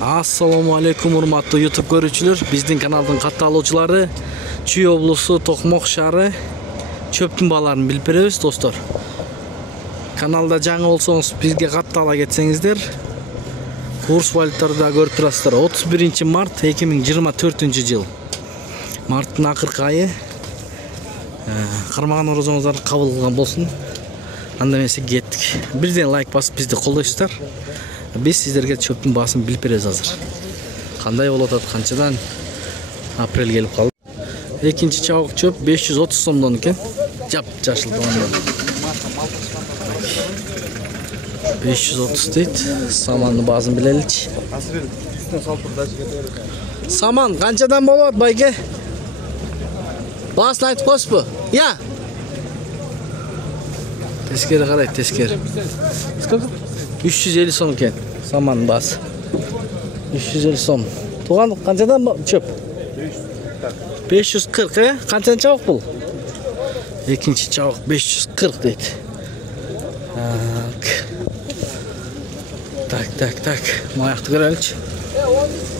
Assalamu alaikum урматтуу YouTube көрүүчүлөр. Биздин каналдын катталуучулары Чүй облусу Токмок шаары чөптүн бааларын билип беребиз, достор. Каналда жаңы болсоңуз бизге каттала кетсеңиздер, курс валюталарды көрүп турасыздар. 31 март 2024 жыл. Марттын акыркы айы. Кармаган орозоңуздар кабыл кылган болсун. Анда эмесе кеттик. Бирден лайк басып бизди колдойсуздар. Biz sizlerge çöpün basını bilip berебиз азыр. Кандай болуп атат, канчадан апрель келип калды. Экинчи чабык чөп 530 сомдон экен. Жап жашыл тоондан. 530 дейт. Саманды базын билеличи. Саман канчадан болот, байке? Басын айтып коесузбу? Я. Тескери карайт, тескери. 350 сом екен саманның басы. 350 сом. Туған қаншадан чөп? 540, қаншадан чабық бұл? Екінші чабық 540 дейді. Так. Маяқты көрелікші.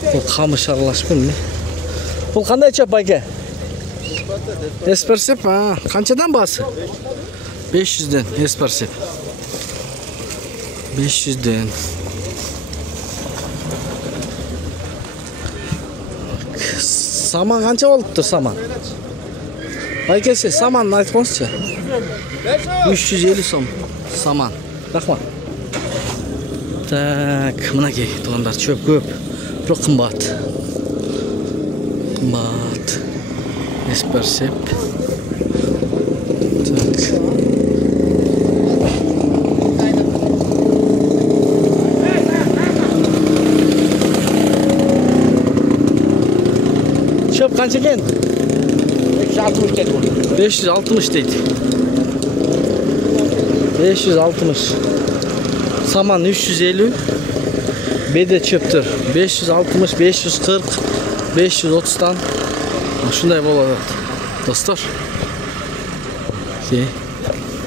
Бұл қамыш аралашып не? Бұл қандай чөп, байке? Эсперсеп, қаншадан басы? 500-ден эсперсеп. 500'den. Saman kança oluptur saman? Baykesi saman aytıp koysuncha. 350 som saman. Rahmat. Tak, mınakey tuğanlar çöp köp. Biroq qimmat. Qimmat. Espersep. Tak. Çöp kaç eken? 560 dedi. 560 dedi. 560. Saman 350. Bede çöptür. 560, 540, 530'dan. Şunday болады. Dostlar.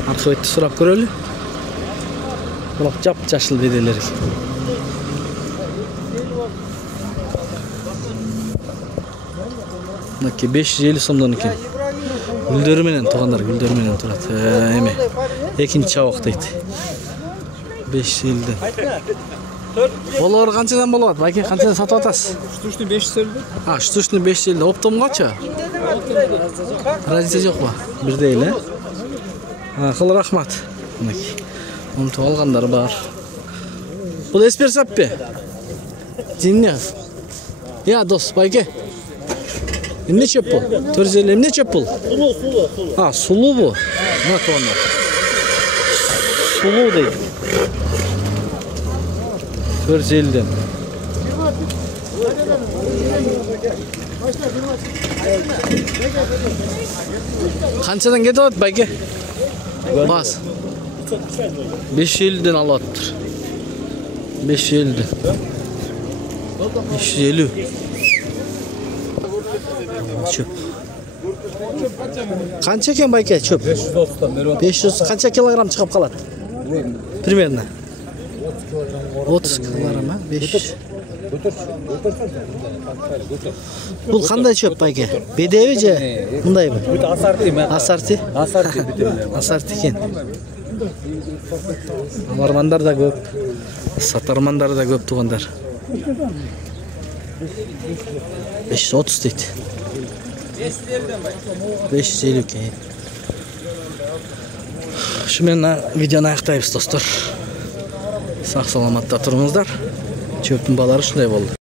Arxivette сурап көрөлү. Buloq жап жашыл беделер. Naki 550 сомдон экен. Гүлдөрү менен туугандар, гүлдөрү менен турат. Эме. Экинчи чабак дейт. 550ден. Болор канчадан болот? Байке канчадан сатып атасыз? Штучный 550. Штучный 550. Оптом кача? Разница жок ба? Бирдей эле. Кыл рахмат. Мынакей. Унутуп алгандар бар. Бул эсперсаппи? Жинне. Я, дос, байке. Ne çöp bu? 450 ne çöp bu? Sulu. Sulu bu. Ne tonu? Sulu değil. 450'den. Kançadan gidiyor bayke? Bas. 550'den alattır. 550'den. 550. Çöp. Kança eken bayke çöp? 530'dan beri 500 kança kilogram çıkıp kalat? Примерно. 30 kilogram ha? 5. Бұл қандай çöp bayke? Bedevi же? Мындай mı? Asarti mi? Asarti? Asarti eken. Alarmanдар да көп. Сатармандар да көп туғандар. 530 дейді. 550 екен. Шумен видеоны аяқтаймыз, достар. Сақ саламатта тұрыңыздар. Чөптің балары шындай болды.